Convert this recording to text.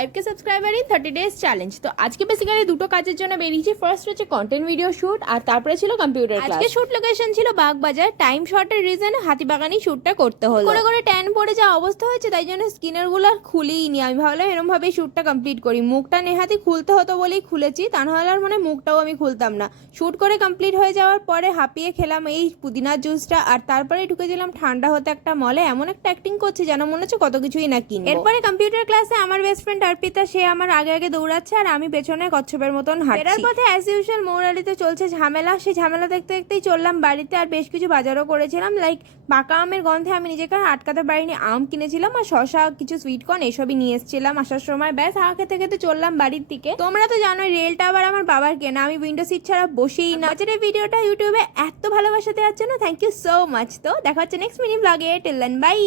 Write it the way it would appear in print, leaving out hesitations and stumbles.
5K subscriber in 30 days challenge. তো আজকে basically দুটো কাজের জন্য বেরিয়েছি। ফার্স্ট হচ্ছে কন্টেন্ট ভিডিও শুট, আর তারপরে ছিল কম্পিউটার ক্লাস। আজকে শুট লোকেশন ছিল বাগবাজার। টাইম শর্টের রিজনে হাতিবাগানি শুটটা করতে হলো। করে করে ট্যান পড়ে যা অবস্থা হয়েছে, তাই জন্য স্কিনার গুলো খুলিনি। আমি ভাবলাম এরকম ভাবে শুটটা কমপ্লিট করি। মুখটা নেহাতি খুলতে হতো বলেই খুলেছি, তা না হলে আর মানে মুখটাও আমি খুলতাম না। শুট করে কমপ্লিট হয়ে যাওয়ার পরে হাঁপিয়ে খেলাম এই পুদিনার জুসটা, আর তারপরে ঢুকেছিলাম ঠান্ডা হতে একটা মলে। এমন একটা অ্যাক্টিং করছে যেন মনে হচ্ছে কত কিছুই না কিনবো। এরপরে কম্পিউটার ক্লাসে আমার বেস্ট ফ্রেন্ড অর্পিতা, সে আমার আগে আগে দৌড়াচ্ছে আর আমি পেছনে কচ্ছপের মতন হাঁটছি। ফেরার পথে অ্যাজ ইউজুয়াল মৌরালিতে চলছে ঝামেলা। সেই ঝামেলা দেখতে দেখতেই চললাম বাড়িতে। আর বেশ কিছু বাজারও করেছিলাম, লাইক পাকা আমের গন্ধে আমি নিজেকে আর আটকাতে পারিনি। আম কিনেছিলাম আর শশা, কিছু সুইট কর্ন এসবই নিয়ে এসেছিলাম আসার সময়। ব্যাস হাওয়া খেতে খেতে চললাম বাড়ির দিকে। তোমরা তো জানোই রেলটা আবার আমার বাবার কেনা, আমি উইন্ডো সিট ছাড়া বসেই না। আজকের এই ভিডিওটা ইউটিউবে এত ভালোবাসা দেওয়ার জন্য থ্যাংক ইউ সো মাচ। তো দেখা হচ্ছে নেক্সট মিনি ব্লগে। Till then by.